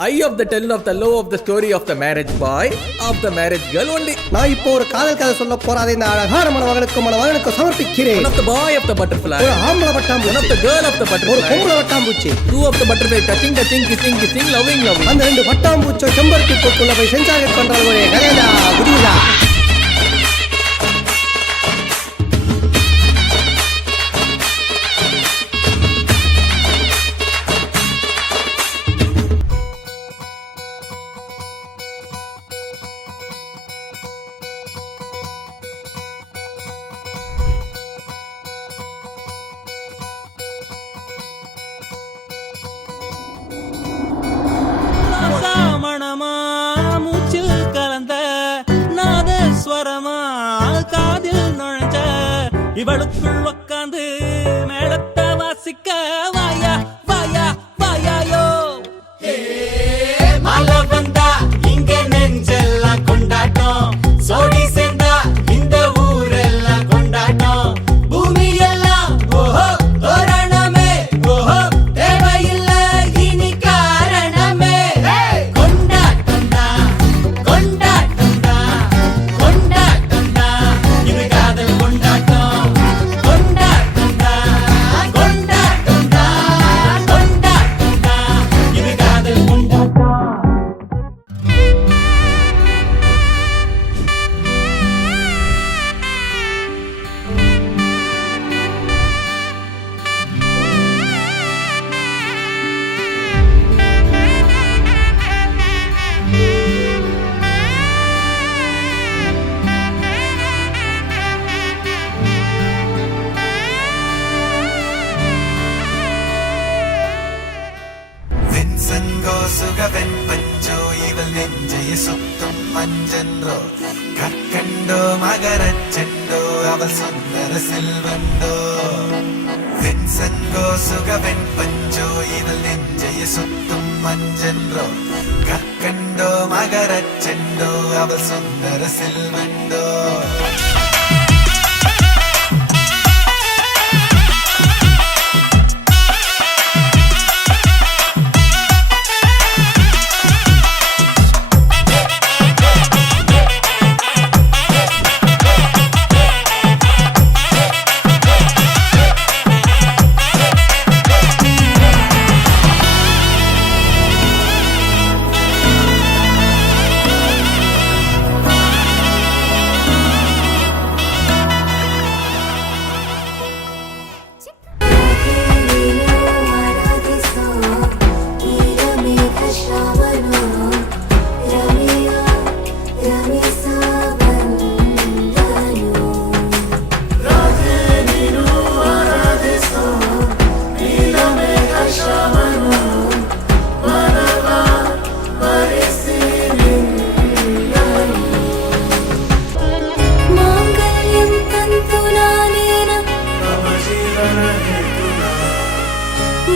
I of the tell of the low of the story of the marriage boy of the marriage girl only. நான் இப்போ ஒரு காதல் கதை சொல்ல போறாதே இந்த அழகான மணமகனுக்கு சமர்ப்பிக்கிறேன். One of the boy of the butterfly. ஒரு ஆம்பளை பட்டாம்பூச்சி. One of the girl of the butterfly. ஒரு பொம்பளை பட்டாம்பூச்சி. Two of the butterfly touching kissing loving. அந்த ரெண்டு பட்டாம்பூச்சோ செம்பருத்தி பூக்குள்ள போய் சென்சார் பண்றாங்க ஒரு கதையா புரியுதா? மூச்சில் கலந்த நாதஸ்வரமா காதில் நுழைஞ்ச இவளுக்குள் உக்காந்து மேளத்தை வாசிக்க வாயா வாயா வாயாயோ மழை வந்தா இங்க நெஞ்செல்லாம் கொண்டாட்டம் சோடி சேர்ந்தா இந்த ஊரெல்லாம் கொண்டாட்டம் பூமி எல்லாம் ஓஹோ தோரணமே ஓஹோ தேவையில்லை இனி காரணமே கொண்டாட்டம் தான் கொண்டாட்டம் தான் கொண்டாட்டம் தான் இது காதல் கொண்டாட்டம் கொண்டாட்டம் தான் கொண்டாட்டம் தான் கொண்டாட்டம் தான் இது காதல் கொண்டாட்டம் வெண்சங்கோ சுகவெண் பஞ்சோ இவள் நெஞ்சைய சுத்தும் மஞ்சன்றோ கற்கண்டோ மகரச் செண்டோ அவள் சுந்தர செல்வண்டோ வெண்சங்கோ சுகவெண் பஞ்சோ இவள் நெஞ்சைய சுத்தும் மஞ்சன்றோ கற்கண்டோ மகரச் செண்டோ அவள் சுந்தர செல்வண்டோ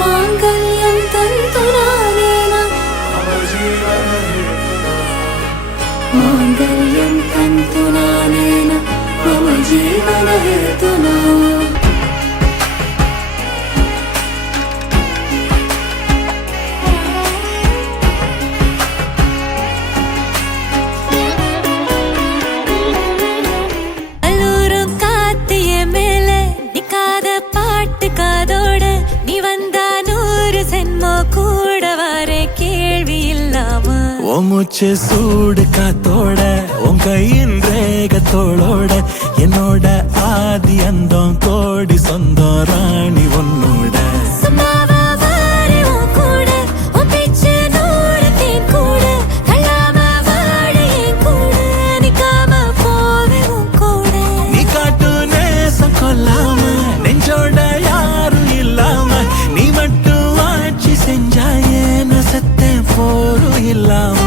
मांगल्यं तन्तुनानेन मांगल्यं तन्तुनानेन मम जीवनहेतुना மூச்சு சூடு காத்தோட உன் கையின் ரேகத்தோளோட என்னோட ஆதி அந்தம் கோடி சொந்தம் ராணி உன்னோட நீ காட்டு நேசம் கொல்லாம நெஞ்சோட யாரும் இல்லாம நீ மட்டும் ஆட்சி செஞ்சாயே நசத்தேன் போரும் இல்லாம